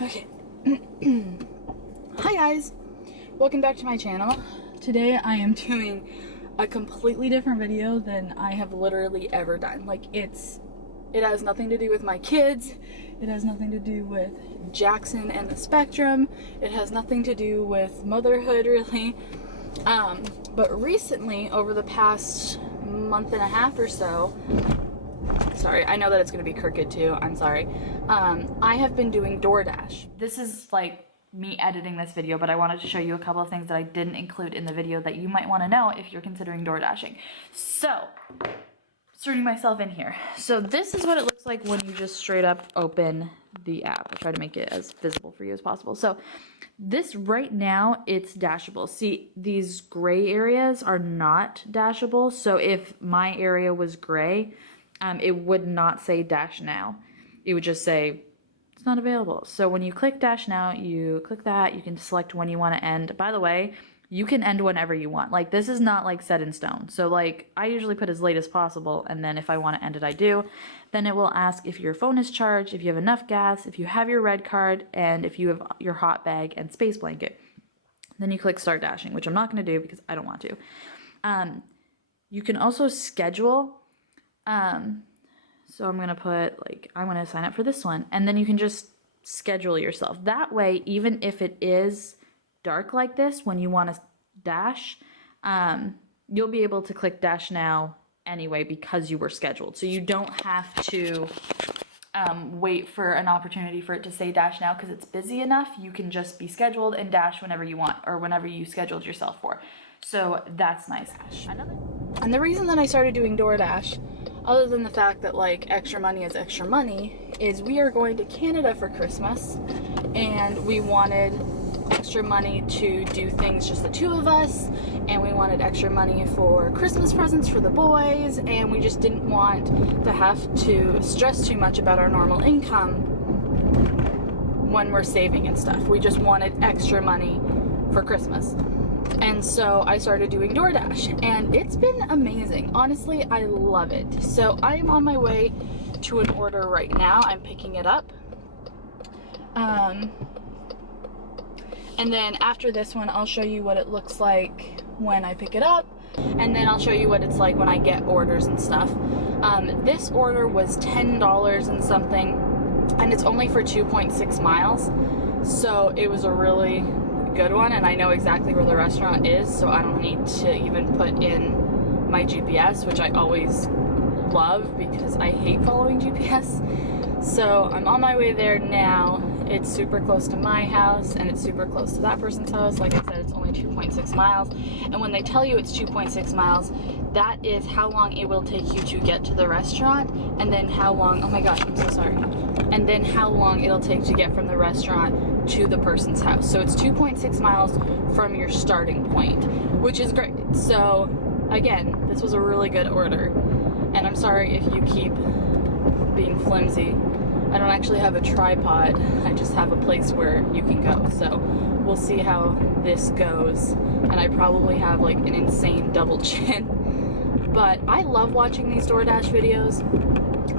Okay. Hi guys, welcome back to my channel. Today I am doing a completely different video than I have literally ever done. Like it has nothing to do with my kids. It has nothing to do with Jackson and the spectrum. It has nothing to do with motherhood really. But recently, over the past month and a half or so, sorry, I know that it's gonna be crooked too, I'm sorry. I have been doing DoorDash. This is like me editing this video, but I wanted to show you a couple of things that I didn't include in the video that you might wanna know if you're considering DoorDashing. So, inserting myself in here. So this is what it looks like when you just straight up open the app. I try to make it as visible for you as possible. So this right now, it's dashable. See, these gray areas are not dashable. So if my area was gray, it would not say dash now. It would just say it's not available. So when you click dash now, you click that, you can select when you want to end. By the way, you can end whenever you want. Like this is not like set in stone. So like I usually put as late as possible, and then if I want to end it, I do. Then it will ask if your phone is charged, if you have enough gas, if you have your red card, and if you have your hot bag and space blanket. Then you click start dashing, which I'm not going to do because I don't want to. You can also schedule. So I'm going to put like, I want to sign up for this one. And then you can just schedule yourself. That way, even if it is dark like this, when you want to dash, you'll be able to click dash now anyway because you were scheduled. So you don't have to wait for an opportunity for it to say dash now because it's busy enough. You can just be scheduled and dash whenever you want or whenever you scheduled yourself for. So that's nice. And the reason that I started doing DoorDash, other than the fact that like extra money is extra money, is we are going to Canada for Christmas and we wanted extra money to do things just the two of us, and we wanted extra money for Christmas presents for the boys, and we just didn't want to have to stress too much about our normal income when we're saving and stuff. We just wanted extra money for Christmas. And so I started doing DoorDash, and it's been amazing. Honestly, I love it. So I am on my way to an order right now. I'm picking it up. And then after this one, I'll show you what it looks like when I pick it up. And then I'll show you what it's like when I get orders and stuff. This order was $10 and something, and it's only for 2.6 miles. So it was a really good one, and I know exactly where the restaurant is, so I don't need to even put in my GPS, which I always love because I hate following GPS. So I'm on my way there now. It's super close to my house and it's super close to that person's house. Like I said, it's only 2.6 miles. And when they tell you it's 2.6 miles, that is how long it will take you to get to the restaurant, and then how long, oh my gosh, I'm so sorry. And then how long it'll take to get from the restaurant to the person's house. So it's 2.6 miles from your starting point, which is great. So again, this was a really good order. And I'm sorry if you keep being flimsy. I don't actually have a tripod. I just have a place where you can go. So we'll see how this goes. And I probably have like an insane double chin. But I love watching these DoorDash videos.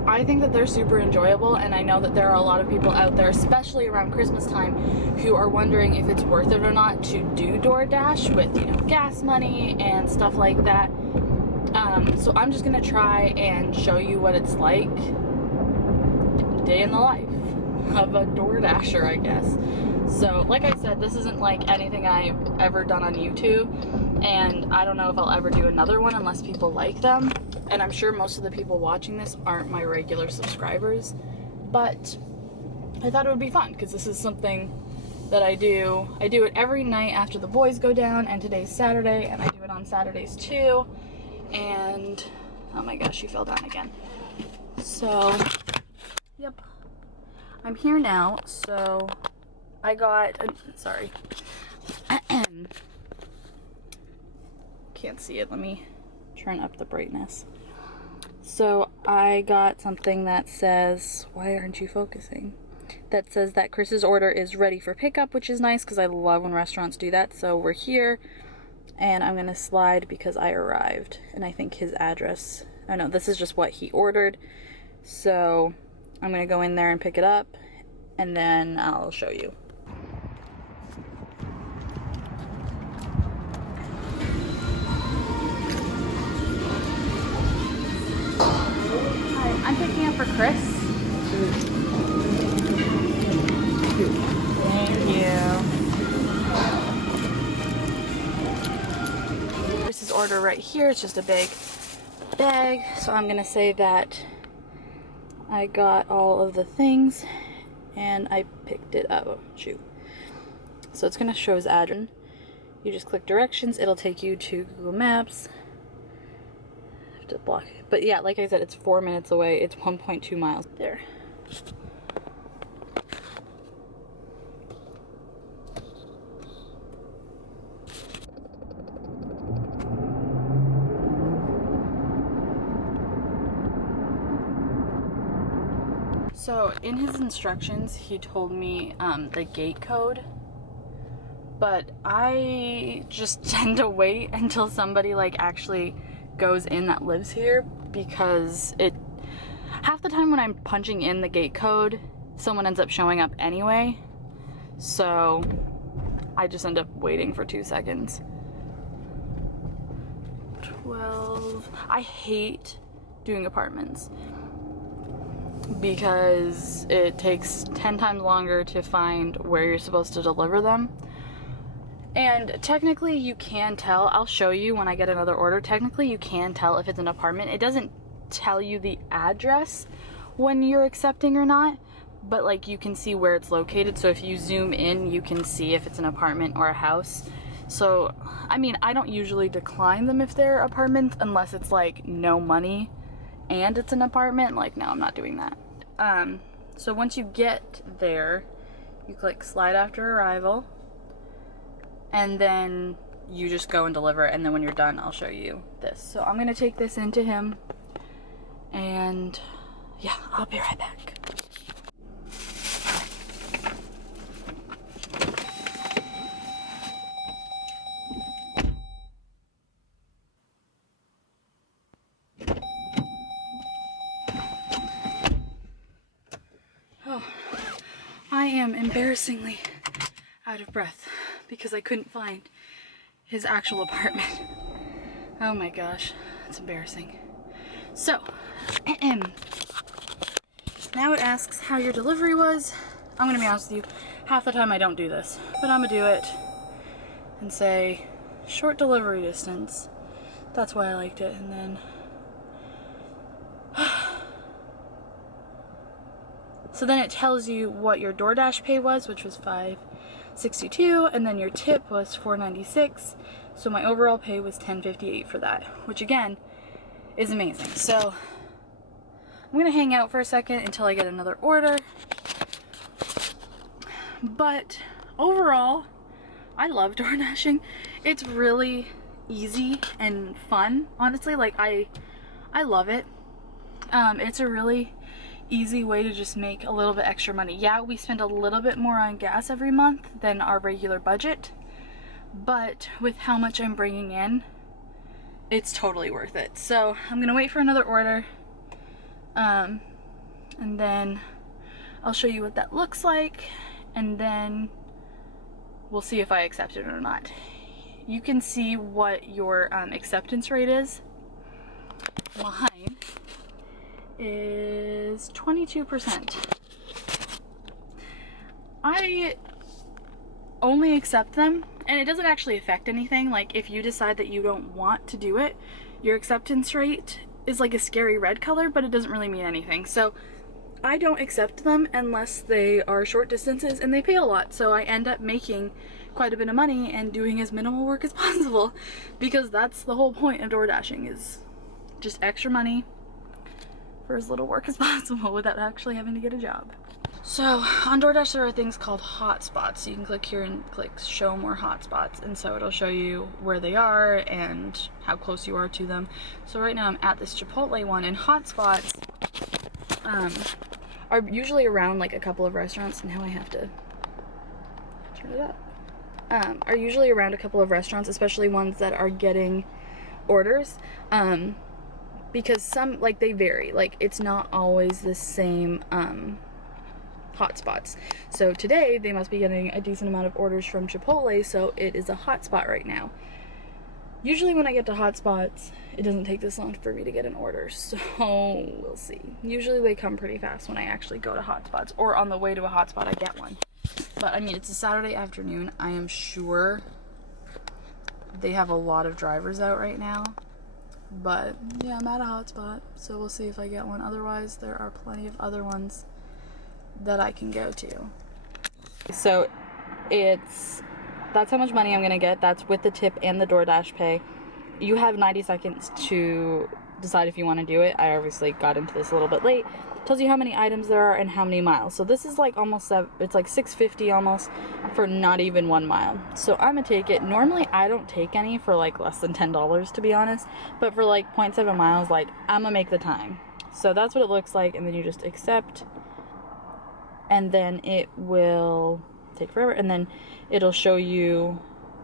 I think that they're super enjoyable, and I know that there are a lot of people out there, especially around Christmas time, who are wondering if it's worth it or not to do DoorDash with, you know, gas money and stuff like that. So I'm just gonna try and show you what it's like, day in the life of a DoorDasher, I guess. So like I said, this isn't like anything I've ever done on YouTube, and I don't know if I'll ever do another one unless people like them. And I'm sure most of the people watching this aren't my regular subscribers, but I thought it would be fun because this is something that I do. I do it every night after the boys go down, and today's Saturday, and I do it on Saturdays too. And oh my gosh, she fell down again. So yep, I'm here now. So I got, sorry, can't see it, let me turn up the brightness. So I got something that says, why aren't you focusing? That says that Chris's order is ready for pickup, which is nice because I love when restaurants do that. So we're here, and I'm gonna slide because I arrived, and I think his address, oh no, this is just what he ordered. So I'm gonna go in there and pick it up, and then I'll show you. Hi, I'm picking up for Chris. Thank you. Chris's order right here. It's just a big bag, so I'm gonna say that I got all of the things and I picked it up. Oh, shoot. So it's gonna show his address. You just click directions, it'll take you to Google Maps. I have to block it. But yeah, like I said, it's 4 minutes away. It's 1.2 miles there. So in his instructions, he told me the gate code, but I just tend to wait until somebody like actually goes in that lives here, because half the time when I'm punching in the gate code, someone ends up showing up anyway. So I just end up waiting for 2 seconds. 12. I hate doing apartments because it takes 10 times longer to find where you're supposed to deliver them. And technically you can tell, I'll show you when I get another order, technically you can tell if it's an apartment. It doesn't tell you the address when you're accepting or not, but like you can see where it's located. So if you zoom in, you can see if it's an apartment or a house. So, I mean, I don't usually decline them if they're apartments unless it's like no money and it's an apartment. Like, no, I'm not doing that. So once you get there, you click slide after arrival, and then you just go and deliver it, and then when you're done, I'll show you this. So I'm gonna take this into him, and yeah, I'll be right back. Oh, I am embarrassingly out of breath because I couldn't find his actual apartment. Oh my gosh, that's embarrassing. So, now it asks how your delivery was. I'm gonna be honest with you, half the time I don't do this, but I'm gonna do it and say short delivery distance. That's why I liked it. And then so then it tells you what your DoorDash pay was, which was $5.62, and then your tip was $4.96. So my overall pay was $10.58 for that, which again is amazing. So I'm gonna hang out for a second until I get another order. But overall, I love DoorDashing. It's really easy and fun, honestly. Like I love it. It's a really easy way to just make a little bit extra money. Yeah, we spend a little bit more on gas every month than our regular budget, but with how much I'm bringing in, it's totally worth it. So I'm gonna wait for another order, and then I'll show you what that looks like, and then we'll see if I accept it or not. You can see what your acceptance rate is. Mine is 22%. I only accept them, and it doesn't actually affect anything. Like if you decide that you don't want to do it, your acceptance rate is like a scary red color, but it doesn't really mean anything. So I don't accept them unless they are short distances and they pay a lot. So I end up making quite a bit of money and doing as minimal work as possible, because that's the whole point of DoorDashing, is just extra money for as little work as possible without actually having to get a job. So on DoorDash there are things called hotspots. So you can click here and click show more hotspots, and so it'll show you where they are and how close you are to them. So right now I'm at this Chipotle one, and hotspots are usually around like a couple of restaurants. Now I have to turn it up. Are usually around a couple of restaurants, especially ones that are getting orders, because some, like, they vary. Like, it's not always the same hotspots. So today they must be getting a decent amount of orders from Chipotle, so it is a hotspot right now. Usually when I get to hotspots, it doesn't take this long for me to get an order, so we'll see. Usually they come pretty fast when I actually go to hotspots, or on the way to a hotspot I get one. But I mean, it's a Saturday afternoon. I am sure they have a lot of drivers out right now. But yeah, I'm at a hotspot, so we'll see if I get one. Otherwise, there are plenty of other ones that I can go to. So that's how much money I'm gonna get. That's with the tip and the DoorDash pay. You have 90 seconds to decide if you want to do it. I obviously got into this a little bit late. It tells you how many items there are and how many miles. So this is like almost, it's like $6.50 almost for not even 1 mile. So I'm gonna take it. Normally I don't take any for like less than $10, to be honest. But for like 0.7 miles, like I'm gonna make the time. So that's what it looks like, and then you just accept, and then it will take forever, and then it'll show you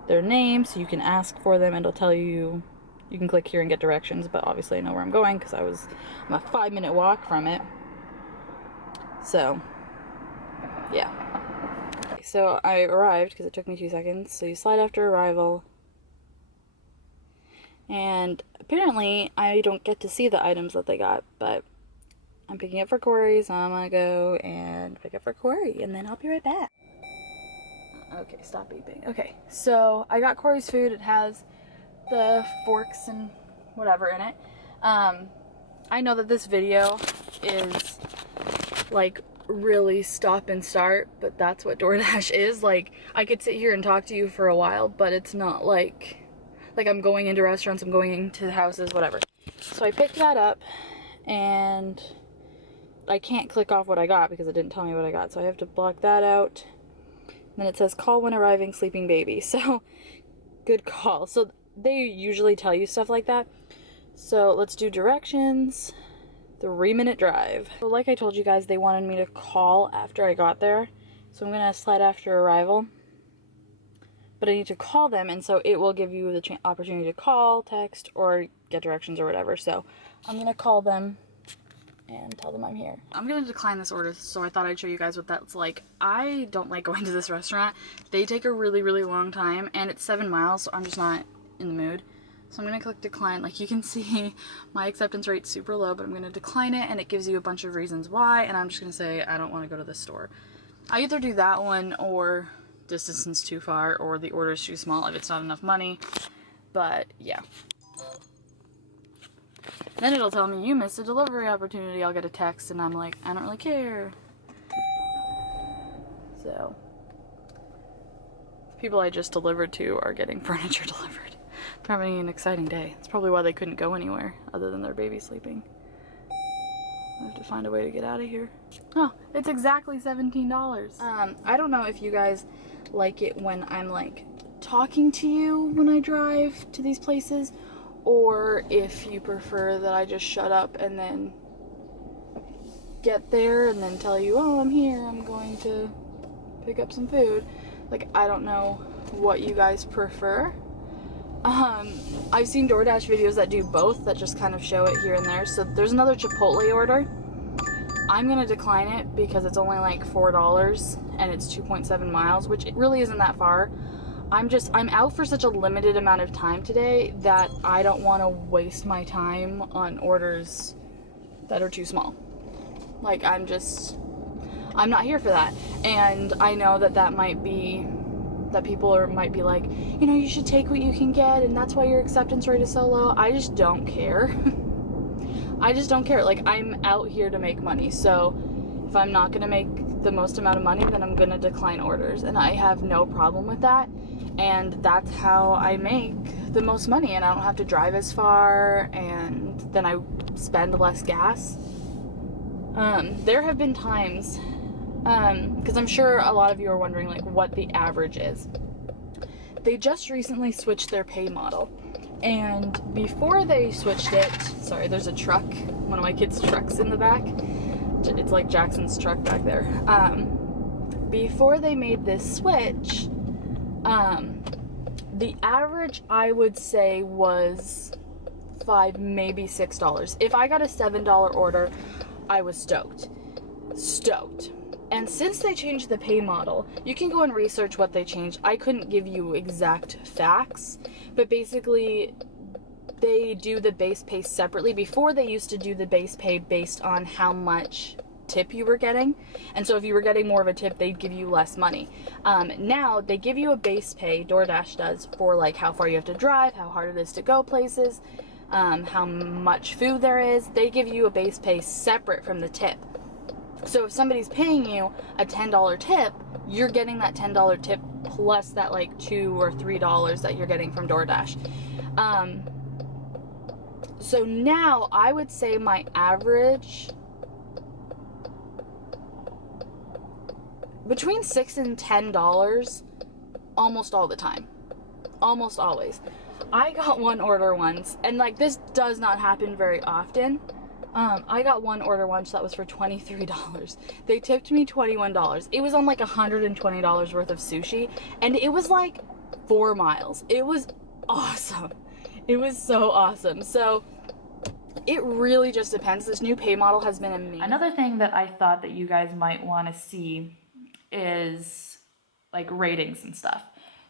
their name so you can ask for them, and it'll tell you, you can click here and get directions, but obviously I know where I'm going because I'm a 5-minute walk from it. So yeah, so I arrived because it took me 2 seconds. So you slide after arrival, and apparently I don't get to see the items that they got, but I'm picking up for Corey, so I'm gonna go and pick up for Corey, and then I'll be right back. Okay, stop beeping. Okay, so I got Corey's food. It has the forks and whatever in it. I know that this video is like really stop and start, but that's what DoorDash is. Like, I could sit here and talk to you for a while, but it's not like I'm going into restaurants, I'm going into houses, whatever. So I picked that up, and I can't click off what I got because it didn't tell me what I got, so I have to block that out. Then it says call when arriving sleeping baby. So good call. So they usually tell you stuff like that. So let's do directions. 3-minute drive. So like I told you guys, they wanted me to call after I got there. So I'm gonna slide after arrival. But I need to call them, and so it will give you the opportunity to call, text, or get directions or whatever. So I'm gonna call them and tell them I'm here. I'm gonna decline this order, so I thought I'd show you guys what that's like. I don't like going to this restaurant. They take a really, really long time, and it's 7 miles, so I'm just not in the mood. So I'm gonna click decline. Like you can see, my acceptance rate's super low, but I'm gonna decline it, and it gives you a bunch of reasons why, and I'm just gonna say I don't wanna go to this store. I either do that one, or this distance too far, or the order's too small if it's not enough money. But yeah. Then it'll tell me you missed a delivery opportunity. I'll get a text, and I'm like, I don't really care. So the people I just delivered to are getting furniture delivered. They're having an exciting day. That's probably why they couldn't go anywhere other than their baby sleeping. I have to find a way to get out of here. Oh, it's exactly $17. I don't know if you guys like it when I'm like talking to you when I drive to these places, or if you prefer that I just shut up and then get there and then tell you, oh, I'm here, I'm going to pick up some food. Like, I don't know what you guys prefer. I've seen DoorDash videos that do both, that just kind of show it here and there. So there's another Chipotle order. I'm gonna decline it because it's only like $4 and it's 2.7 miles, which it really isn't that far. I'm out for such a limited amount of time today that I don't want to waste my time on orders that are too small. Like, I'm not here for that. And I know that might be, that people might be like, you know, you should take what you can get, and that's why your acceptance rate is so low. I just don't care. I just don't care. Like, I'm out here to make money, so if I'm not gonna make the most amount of money, then I'm gonna decline orders, and I have no problem with that. And that's how I make the most money, and I don't have to drive as far, and then I spend less gas. There have been times, because I'm sure a lot of you are wondering like what the average is. They just recently switched their pay model, and before they switched it, sorry, there's a truck, one of my kids' trucks in the back. It's like Jackson's truck back there. Before they made this switch, the average I would say was $5, maybe $6. If I got a $7 order, I was stoked. And since they changed the pay model, you can go and research what they changed. I couldn't give you exact facts, but basically they do the base pay separately. Before, they used to do the base pay based on how much tip you were getting, and so if you were getting more of a tip, they'd give you less money. Now they give you a base pay, DoorDash does, for like how far you have to drive, how hard it is to go places, how much food there is. They give you a base pay separate from the tip. So if somebody's paying you a $10 tip, you're getting that $10 tip plus that like $2 or $3 that you're getting from DoorDash. So now I would say my average between $6 and $10 almost all the time. Almost always. I got one order once, and like this does not happen very often. I got one order once that was for $23. They tipped me $21. It was on like $120 worth of sushi, and it was like 4 miles. It was awesome. It was so awesome. So it really just depends. This new pay model has been amazing. Another thing that I thought that you guys might want to see is like ratings and stuff.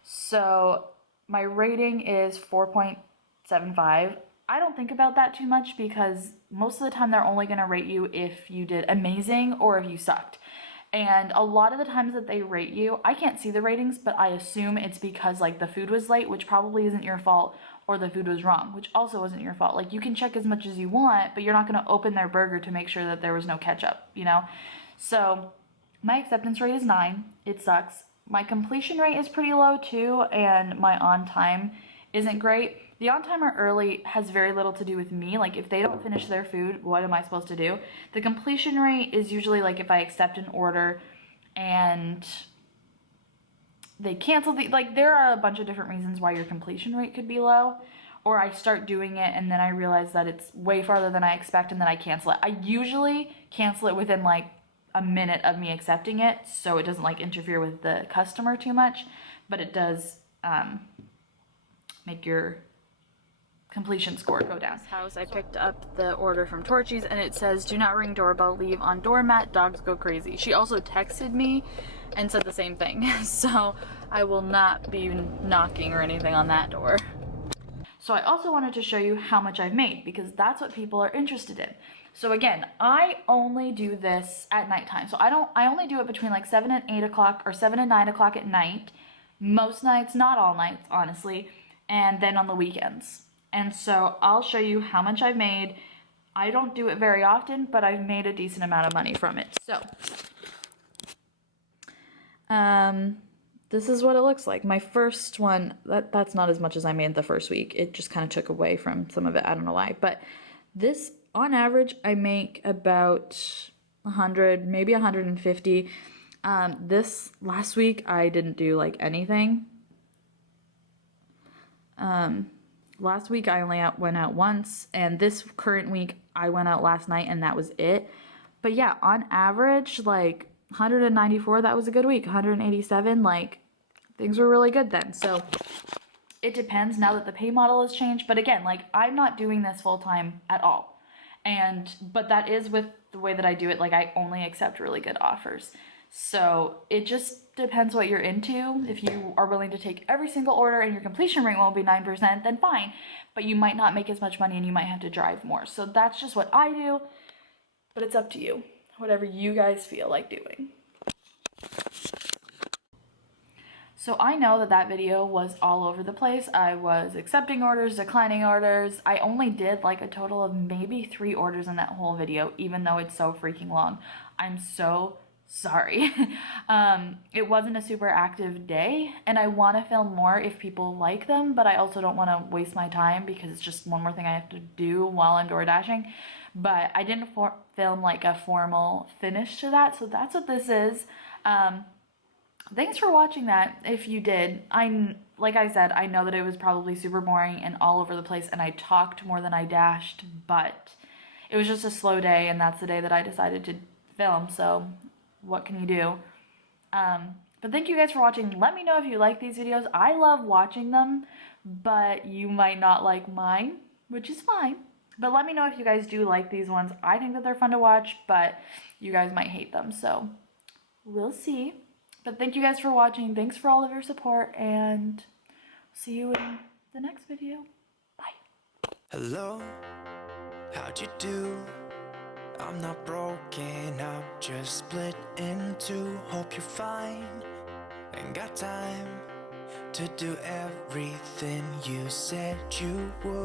So my rating is 4.75. I don't think about that too much because most of the time they're only going to rate you if you did amazing or if you sucked. And a lot of the times that they rate you, I can't see the ratings, but I assume it's because like the food was late, which probably isn't your fault, or the food was wrong, which also isn't your fault. Like you can check as much as you want, but you're not going to open their burger to make sure that there was no ketchup, you know? So my acceptance rate is 9. It sucks. My completion rate is pretty low too, and my on time isn't great. The on time or early has very little to do with me. Like if they don't finish their food, what am I supposed to do? The completion rate is usually like if I accept an order and they cancel like there are a bunch of different reasons why your completion rate could be low, or I start doing it and then I realize that it's way farther than I expect and then I cancel it. I usually cancel it within like a minute of me accepting it, so it doesn't like interfere with the customer too much, but it does make your completion score go down. House, I picked up the order from Torchy's and it says, "Do not ring doorbell, leave on doormat, dogs go crazy." She also texted me and said the same thing. So I will not be knocking or anything on that door. So I also wanted to show you how much I've made because that's what people are interested in. So again, I only do this at nighttime. So I only do it between like 7 and 8 o'clock or 7 and 9 o'clock at night. Most nights, not all nights, honestly. And then on the weekends. And so I'll show you how much I've made. I don't do it very often, but I've made a decent amount of money from it. So, this is what it looks like. My first one, that's not as much as I made the first week. It just kind of took away from some of it. I don't know why. But this, on average, I make about 100, maybe 150. This last week, I didn't do like anything. Last week I only went out once, and this current week I went out last night and that was it. But yeah, on average, like 194, that was a good week. 187, like things were really good then. So it depends now that the pay model has changed. But again, like I'm not doing this full time at all. But that is with the way that I do it. Like I only accept really good offers. So it just depends what you're into. If you are willing to take every single order and your completion rate won't be 9%, then fine. But you might not make as much money and you might have to drive more. So that's just what I do. But it's up to you. Whatever you guys feel like doing. So I know that video was all over the place. I was accepting orders, declining orders. I only did like a total of maybe 3 orders in that whole video, even though it's so freaking long. I'm so sorry. It wasn't a super active day, and I want to film more if people like them, but I also don't want to waste my time because it's just one more thing I have to do while I'm door dashing. But I didn't film like a formal finish to that, so that's what this is. Thanks for watching that if you did. Like I said, I know that it was probably super boring and all over the place and I talked more than I dashed, but it was just a slow day and that's the day that I decided to film, so what can you do? But thank you guys for watching. Let me know if you like these videos. I love watching them, but you might not like mine, which is fine. But let me know if you guys do like these ones. I think that they're fun to watch, but you guys might hate them, so We'll see. But thank you guys for watching. Thanks for all of your support, and see you in the next video. Bye. Hello, how'd you do? I'm not broken, I'm just split in two. Hope you're fine, ain't got time to do everything you said you would.